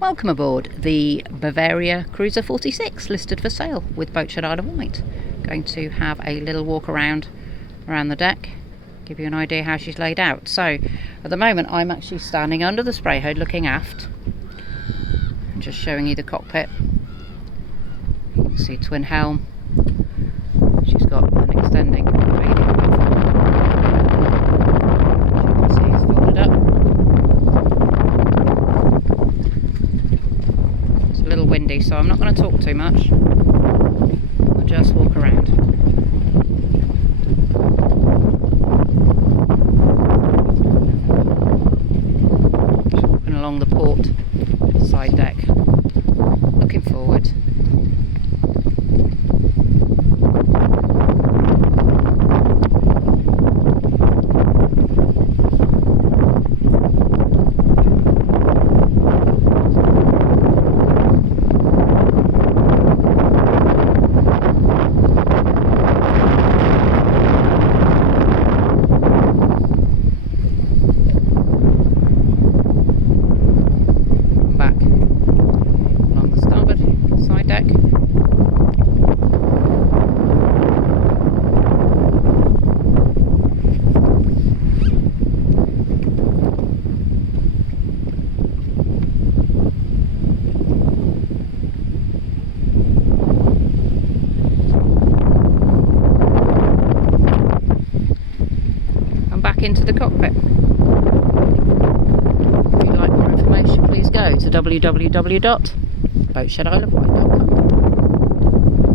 Welcome aboard the Bavaria Cruiser 46, listed for sale with Boatshed Isle of Wight. Going to have a little walk around the deck, give you an idea how she's laid out. So at the moment I'm actually standing under the spray hood looking aft, and just showing you the cockpit. You can see twin helm. She's got an extending radio platform. You can see it's folded up. It's a little windy, so I'm not going to talk too much. I'll just walk around. Just walking along the port side deck, looking forward. Back along the starboard side deck. And back into the cockpit. If you'd like more information, please go to www.boatshedisleofwight.com.